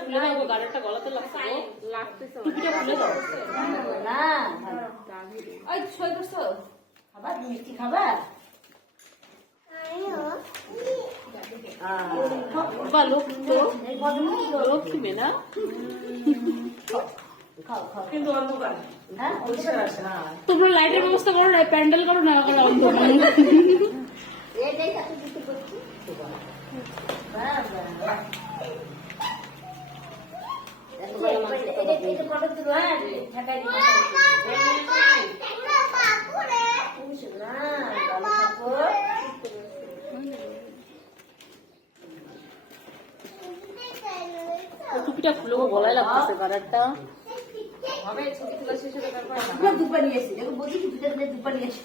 খুলে দাও, গাড়িটা গলাতে লাগছে, টুপিটা খুলে দাও। না ওই সই করছো খাবার মিষ্টি খাবার বা লক্ষ্মী না কিন্তু অন্ধকার হ্যাঁ পরিষ্কার আসে না তোমরা লাইটের ব্যবস্থা করো না, প্যান্ডেল করো না, অন্ধকার এইটাই এত কিছু করছি টুপিটা খুলে গলায় লাগতেছে গাড়ারটা। দুপা নিয়েছি দেখো বলছি দুপা নিয়েছি